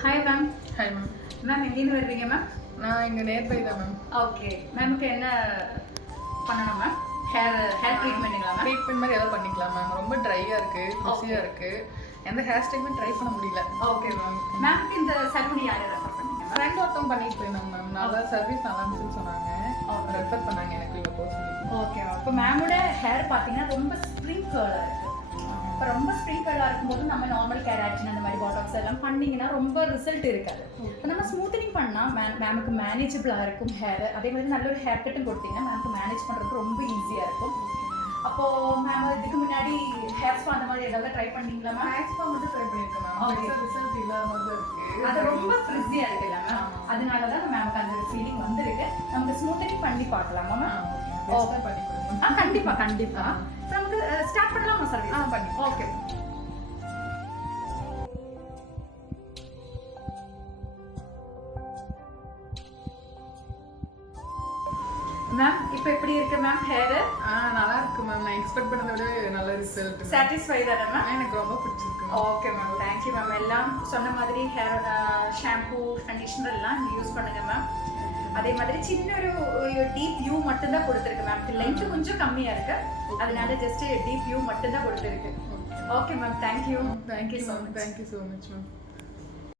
Hi ma'am. Hi ma'am. Ma'am எங்கேருந்து வர்றீங்க ma'am? நான் இங்கே நேர்பை தான் மேம். ஓகே. மேமுக்கு என்ன பண்ணணும் மேம்? ஹேர் ட்ரீட்மெண்ட்டுங்களா மேம்? ட்ரீட்மெண்ட் மாதிரி ஏதாவது பண்ணிக்கலாம் மேம். ரொம்ப ட்ரையாக இருக்குது, குசியாக இருக்குது. எந்த ஹேர் ஸ்டைலுமே ட்ரை பண்ண முடியல. Okay ma'am. மேமுக்கு இந்த சலூன் யாரை ரெஃபர் பண்ணீங்க மேம்? ஃப்ரெண்ட் ஒருத்தவங்க பண்ணிட்டு இருந்தாங்க மேம். நல்லா சர்வீஸ் நல்லா இருந்துச்சுன்னு சொன்னாங்க. அவங்க ரெஃபர் பண்ணாங்க எனக்கு இவ்வளோ போக சொல்லி. Okay ma'am. இப்போ மேமோட ஹேர் பார்த்தீங்கன்னா ரொம்ப ஸ்ப்ரிங் கேர்லாக இருக்குது. இப்போ ரொம்ப ஸ்ப்ரிங் கேர்லாக இருக்கும்போது நம்ம நார்மல் கேராட்டின் அந்த மாதிரி பாட்டம்ஸ் எல்லாம் பண்ணிங்கன்னா ரொம்ப ரிசல்ட் இருக்காது. இப்போ நம்ம ஸ்மூத்தனிங் பண்ணால் மேமுக்கு மேனேஜபிளாக இருக்கும் ஹேர். அதே மாதிரி நல்ல ஒரு ஹேர் கட்டும் கொடுத்தீங்கன்னா மேமுக்கு மேனேஜ் பண்ணுறதுக்கு ரொம்ப ஈஸியாக இருக்கும். அப்போது மேம் இதுக்கு முன்னாடி ஹேர் ஸ்பா அந்த மாதிரி ஏதாவது ட்ரை பண்ணீங்களா மேம்? ஹேர் ஸ்பா மட்டும் ட்ரை பண்ணியிருக்கேன் மேம். ரிசல்ட் இல்லாத மாதிரி தான் இருக்குது. அது ரொம்ப ஃப்ரிஸியாக இருக்குல்ல மேம், அதனால தான் மேமுக்கு அந்த ஃபீலிங் வந்திருக்கு. நமக்கு ஸ்மூத்தனிங் பண்ணி பார்க்கலாமா மேம்? பண்ணி கொடுங்க. கண்டிப்பாக கண்டிப்பாக. நமக்கு ஸ்டார்ட் பண்ணலாமா சார்? பண்ணி. Okay ma'am. இப்போ எப்படி இருக்கு மேம் ஹேர்? நல்லா இருக்கு மேம். நான் எக்ஸ்பெக்ட் பண்ணதை விட நல்ல ரிசல்ட். சாட்டிஸ்ஃபை தானே மேம்? எனக்கு ரொம்ப பிடிச்சிருக்கு. Okay ma'am, thank you ma'am. எல்லாம் சொன்ன மாதிரி ஹேர் ஷாம்பூ கண்டிஷனர் எல்லாம் யூஸ் பண்ணுங்க மேம். அதே மாதிரி சின்ன ஒரு டீப் யூ மட்டும்தான் கொடுத்துருக்கு மேம். லென்த் கொஞ்சம் கம்மியாக இருக்கு, அதனால ஜஸ்ட் டீப் யூ மட்டும்தான் கொடுத்துருக்கு. Okay ma'am, thank you. Thank you so much ma'am.